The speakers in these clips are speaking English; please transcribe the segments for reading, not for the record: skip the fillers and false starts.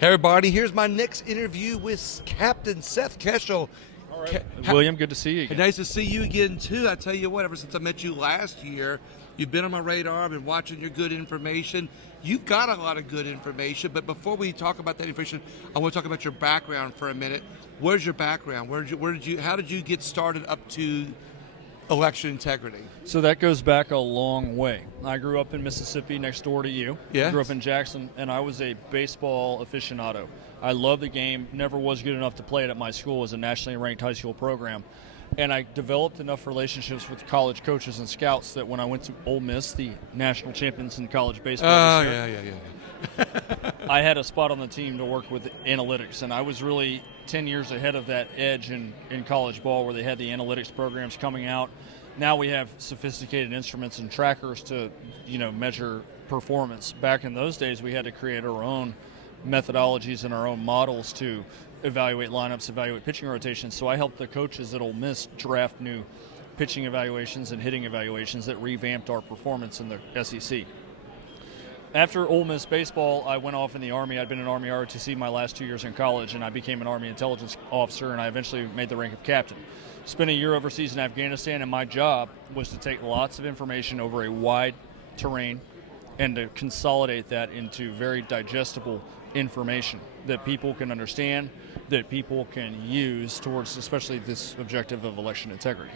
Hey everybody, here's my next interview with Captain Seth Keshel. All right. William, good to see you again. Nice to see you again too. I tell you what, ever since I met you last year, you've been on my radar. I've been watching your good information. You've got a lot of good information, but before we talk about that information, I want to talk about your background for a minute. Where's your background? How did you get started up to election integrity? So that goes back a long way. I grew up in Mississippi next door to you. Yeah. I grew up in Jackson, and I was a baseball aficionado. I love the game, never was good enough to play it at my school as a nationally ranked high school program. And I developed enough relationships with college coaches and scouts that when I went to Ole Miss, the national champions in college baseball this year, I had a spot on the team to work with analytics, and I was really 10 years ahead of that edge in college ball where they had the analytics programs coming out. Now we have sophisticated instruments and trackers to, measure performance. Back in those days, we had to create our own methodologies and our own models to evaluate lineups, evaluate pitching rotations. So I helped the coaches at Ole Miss draft new pitching evaluations and hitting evaluations that revamped our performance in the SEC. After Ole Miss baseball, I went off in the Army. I'd been in Army ROTC my last 2 years in college, and I became an Army intelligence officer, and I eventually made the rank of captain. Spent a year overseas in Afghanistan, and my job was to take lots of information over a wide terrain and to consolidate that into very digestible information that people can understand, that people can use towards especially this objective of election integrity.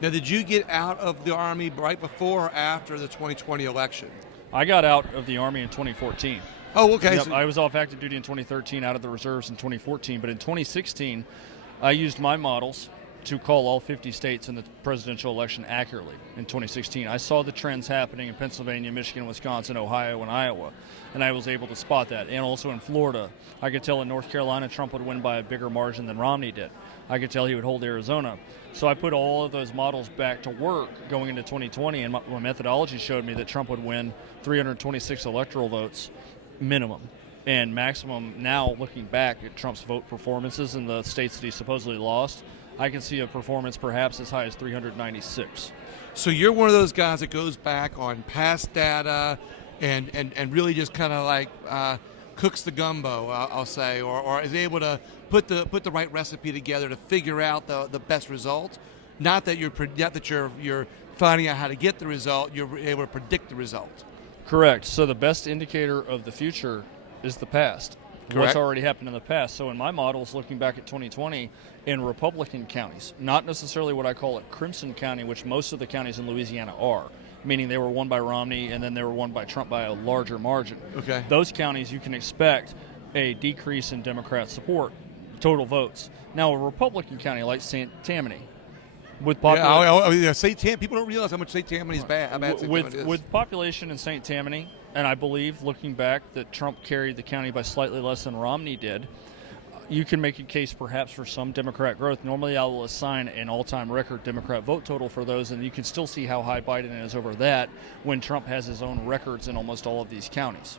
Now, did you get out of the Army right before or after the 2020 election? I got out of the Army in 2014. Oh, okay. Yep, I was off active duty in 2013, out of the reserves in 2014. But in 2016, I used my models to call all 50 states in the presidential election accurately in 2016. I saw the trends happening in Pennsylvania, Michigan, Wisconsin, Ohio, and Iowa, and I was able to spot that. And also in Florida, I could tell in North Carolina Trump would win by a bigger margin than Romney did. I could tell he would hold Arizona. So I put all of those models back to work going into 2020, and my methodology showed me that Trump would win 326 electoral votes minimum. And maximum now, looking back at Trump's vote performances in the states that he supposedly lost, I can see a performance perhaps as high as 396. So you're one of those guys that goes back on past data and really just kind of like cooks the gumbo, I'll say, or is able to put the right recipe together to figure out the best result. Not that you're finding out how to get the result, you're able to predict the result. Correct. So the best indicator of the future is the past. Correct. What's already happened in the past. So in my models, looking back at 2020, in Republican counties, not necessarily what I call a Crimson County, which most of the counties in Louisiana are, meaning they were won by Romney and then they were won by Trump by a larger margin. Okay. Those counties, you can expect a decrease in Democrat support, total votes. Now, a Republican county like St. Tammany, with population, St. Tammany, people don't realize how much St. Tammany is bad. With population in St. Tammany, and I believe, looking back, that Trump carried the county by slightly less than Romney did, you can make a case perhaps for some Democrat growth. Normally I will assign an all-time record Democrat vote total for those, and you can still see how high Biden is over that when Trump has his own records in almost all of these counties.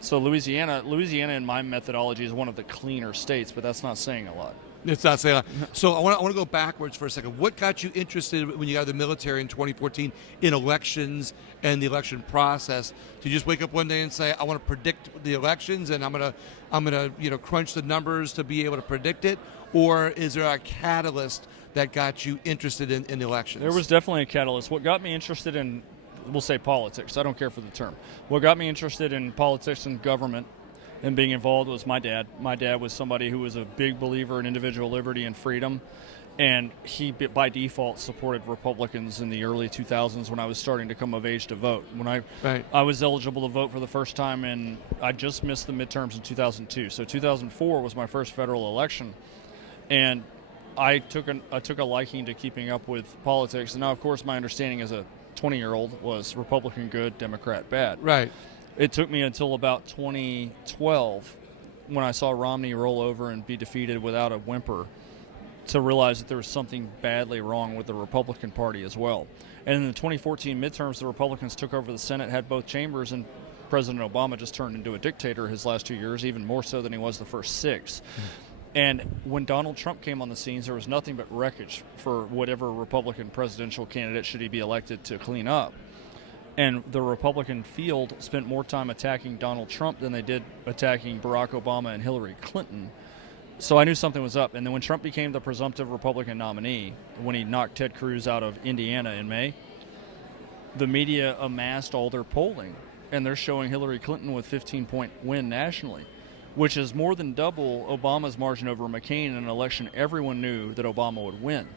So Louisiana in my methodology is one of the cleaner states, but that's not saying a lot. It's not saying a lot. So I want to go backwards for a second. What got you interested when you got out of the military in 2014 in elections and the election process? Did you just wake up one day and say, I want to predict the elections and I'm gonna crunch the numbers to be able to predict it? Or is there a catalyst that got you interested in the elections? There was definitely a catalyst. What got me interested in, we'll say politics, I don't care for the term. What got me interested in politics and government and being involved was my dad. My dad was somebody who was a big believer in individual liberty and freedom, and he, by default, supported Republicans in the early 2000s when I was starting to come of age to vote. When I was eligible to vote for the first time, and I just missed the midterms in 2002. So 2004 was my first federal election, and I took a liking to keeping up with politics. And now, of course, my understanding as a 20-year-old was Republican good, Democrat bad. Right. It took me until about 2012 when I saw Romney roll over and be defeated without a whimper to realize that there was something badly wrong with the Republican Party as well. And in the 2014 midterms, the Republicans took over the Senate, had both chambers, and President Obama just turned into a dictator his last 2 years, even more so than he was the first 6. And when Donald Trump came on the scenes, there was nothing but wreckage for whatever Republican presidential candidate should he be elected to clean up. And the Republican field spent more time attacking Donald Trump than they did attacking Barack Obama and Hillary Clinton. So I knew something was up. And then when Trump became the presumptive Republican nominee, when he knocked Ted Cruz out of Indiana in May, the media amassed all their polling. And they're showing Hillary Clinton with 15-point win nationally, which is more than double Obama's margin over McCain in an election everyone knew that Obama would win.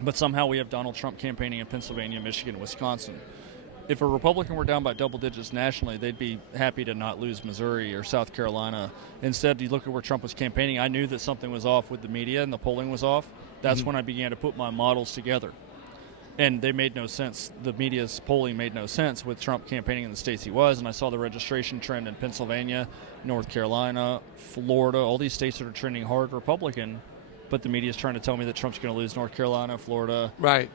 But somehow we have Donald Trump campaigning in Pennsylvania, Michigan, Wisconsin. If a Republican were down by double digits nationally, they'd be happy to not lose Missouri or South Carolina. Instead, you look at where Trump was campaigning, I knew that something was off with the media and the polling was off. That's when I began to put my models together. And they made no sense. The media's polling made no sense with Trump campaigning in the states he was. And I saw the registration trend in Pennsylvania, North Carolina, Florida, all these states that are trending hard Republican. But the media's trying to tell me that Trump's going to lose North Carolina, Florida. Right.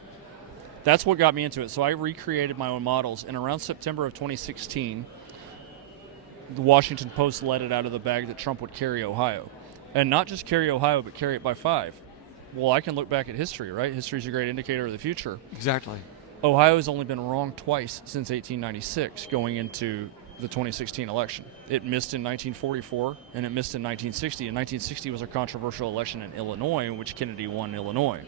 That's what got me into it. So I recreated my own models. And around September of 2016, the Washington Post let it out of the bag that Trump would carry Ohio. And not just carry Ohio, but carry it by 5. Well, I can look back at history, right? History's a great indicator of the future. Exactly. Ohio has only been wrong twice since 1896 going into the 2016 election. It missed in 1944, and it missed in 1960. And 1960 was a controversial election in Illinois in which Kennedy won Illinois.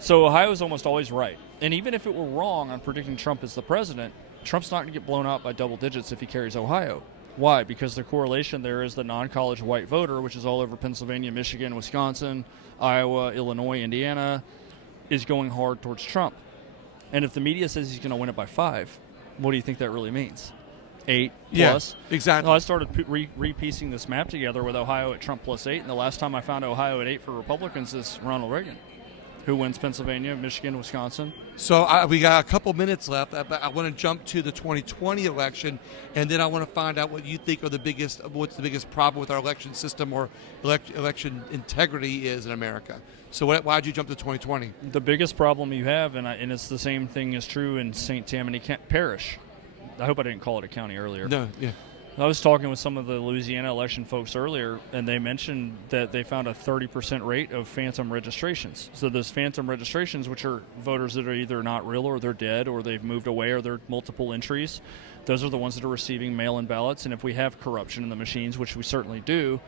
So Ohio is almost always right. And even if it were wrong on predicting Trump as the president, Trump's not going to get blown out by double digits if he carries Ohio. Why? Because the correlation there is the non-college white voter, which is all over Pennsylvania, Michigan, Wisconsin, Iowa, Illinois, Indiana, is going hard towards Trump. And if the media says he's going to win it by 5, what do you think that really means? 8 plus? Yeah, exactly. No, I started re-piecing this map together with Ohio at Trump plus 8, and the last time I found Ohio at 8 for Republicans is Ronald Reagan, who wins Pennsylvania, Michigan, Wisconsin. So we got a couple minutes left. I want to jump to the 2020 election, and then I want to find out what you think are what's the biggest problem with our election system or election integrity is in America. So why did you jump to 2020? The biggest problem you have, and it's the same thing is true in St. Tammany Parish. I hope I didn't call it a county earlier. No, yeah. I was talking with some of the Louisiana election folks earlier, and they mentioned that they found a 30% rate of phantom registrations. So those phantom registrations, which are voters that are either not real or they're dead or they've moved away or they're multiple entries, those are the ones that are receiving mail-in ballots. And if we have corruption in the machines, which we certainly do,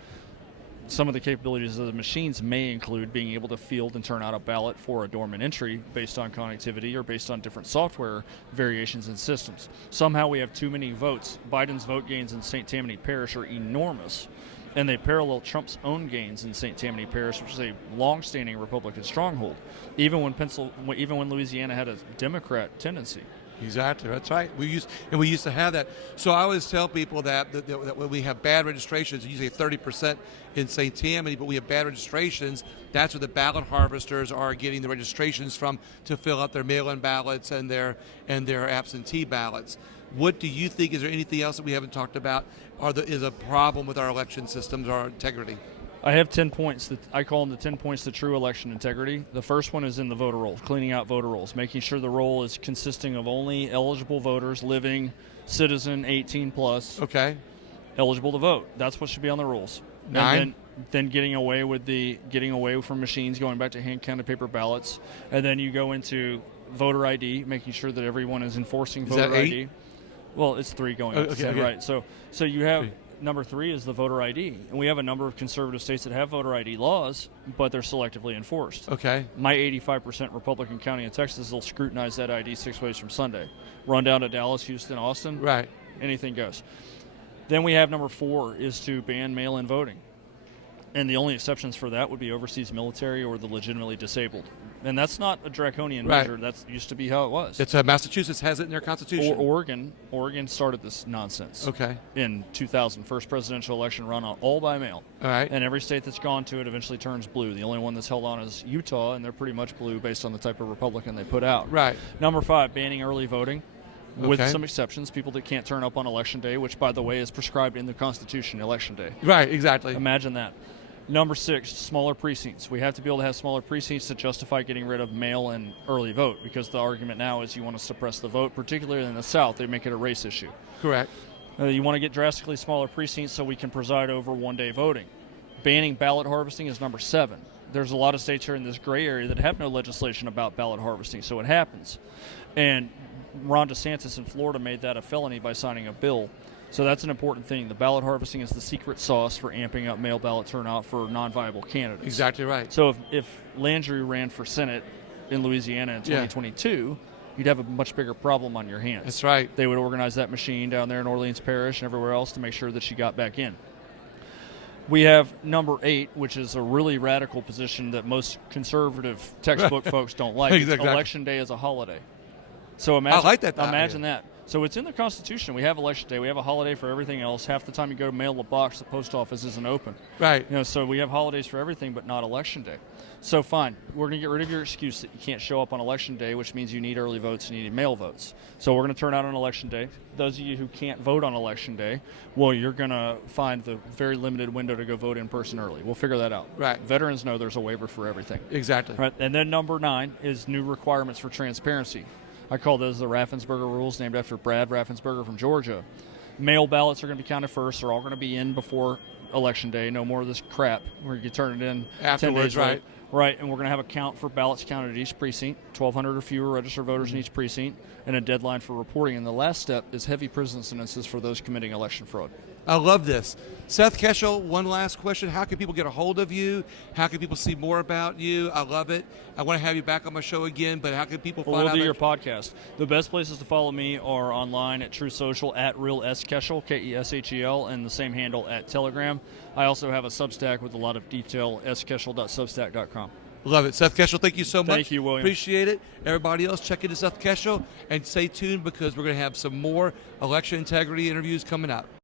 some of the capabilities of the machines may include being able to field and turn out a ballot for a dormant entry based on connectivity or based on different software variations in systems. Somehow we have too many votes. Biden's vote gains in St. Tammany Parish are enormous, and they parallel Trump's own gains in St. Tammany Parish, which is a long-standing Republican stronghold, even when Louisiana had a Democrat tendency. Exactly, that's right. We used to have that. So I always tell people that when we have bad registrations, usually 30% in St. Tammany, but we have bad registrations. That's where the ballot harvesters are getting the registrations from to fill out their mail-in ballots and their absentee ballots. What do you think? Is there anything else that we haven't talked about? Is a problem with our election systems or our integrity? I have 10 points that I call them the 10 points to true election integrity. The first one is in the voter rolls, cleaning out voter rolls, making sure the roll is consisting of only eligible voters, living citizen 18 plus, okay, eligible to vote. That's what should be on the rolls. 9. And then getting away from machines, going back to hand counted paper ballots, and then you go into voter ID, making sure that everyone is enforcing voter that 8? ID. Well, it's 3 going up. Okay. Right. So you have. Number 3 is the voter ID. And we have a number of conservative states that have voter ID laws, but they're selectively enforced. Okay. My 85% Republican county in Texas, they'll scrutinize that ID 6 ways from Sunday. Run down to Dallas, Houston, Austin. Right. Anything goes. Then we have number 4 is to ban mail-in voting. And the only exceptions for that would be overseas military or the legitimately disabled. And that's not a draconian measure. That used to be how it was. It's Massachusetts has it in their constitution. Oregon started this nonsense. Okay. In 2000, first presidential election run on all by mail. All right. And every state that's gone to it eventually turns blue. The only one that's held on is Utah, and they're pretty much blue based on the type of Republican they put out. Right. Number 5, banning early voting. With Okay. some exceptions, people that can't turn up on Election Day, which, by the way, is prescribed in the Constitution, Election Day. Right, exactly. Imagine that. Number 6, smaller precincts. We have to be able to have smaller precincts to justify getting rid of mail and early vote, because the argument now is you want to suppress the vote, particularly in the South. They make it a race issue. Correct. You want to get drastically smaller precincts so we can preside over one-day voting. Banning ballot harvesting is number 7. There's a lot of states here in this gray area that have no legislation about ballot harvesting, so it happens. And Ron DeSantis in Florida made that a felony by signing a bill. So that's an important thing. The ballot harvesting is the secret sauce for amping up mail ballot turnout for non-viable candidates. Exactly right. So if Landry ran for Senate in Louisiana in 2022, you'd have a much bigger problem on your hands. That's right. They would organize that machine down there in Orleans Parish and everywhere else to make sure that she got back in. We have number 8, which is a really radical position that most conservative textbook folks don't like. Exactly. Election day is a holiday. So imagine, I like that. Imagine that. So it's in the Constitution. We have election day. We have a holiday for everything else. Half the time you go to mail a box, the post office isn't open. Right. So we have holidays for everything, but not election day. So fine, we're going to get rid of your excuse that you can't show up on election day, which means you need early votes and you need mail votes. So we're going to turn out on election day. Those of you who can't vote on election day, well, you're going to find the very limited window to go vote in person early. We'll figure that out. Right. Veterans know there's a waiver for everything. Exactly. Right. And then number 9 is new requirements for transparency. I call those the Raffensperger rules, named after Brad Raffensperger from Georgia. Mail ballots are going to be counted first. They're all going to be in before election day. No more of this crap where you turn it in afterwards, 10 days late. Right, and we're going to have a count for ballots counted at each precinct, 1,200 or fewer registered voters in each precinct, and a deadline for reporting. And the last step is heavy prison sentences for those committing election fraud. I love this. Seth Keshel, one last question. How can people get a hold of you? How can people see more about you? I love it. I want to have you back on my show again, but how can people find out? We'll do your podcast. The best places to follow me are online at True Social, at Real S Keshel, Keshel, and the same handle at Telegram. I also have a Substack with a lot of detail, skeshel.substack.com. Love it. Seth Keshel, thank you so much. Thank you, William. Appreciate it. Everybody else, check into Seth Keshel and stay tuned because we're going to have some more election integrity interviews coming up.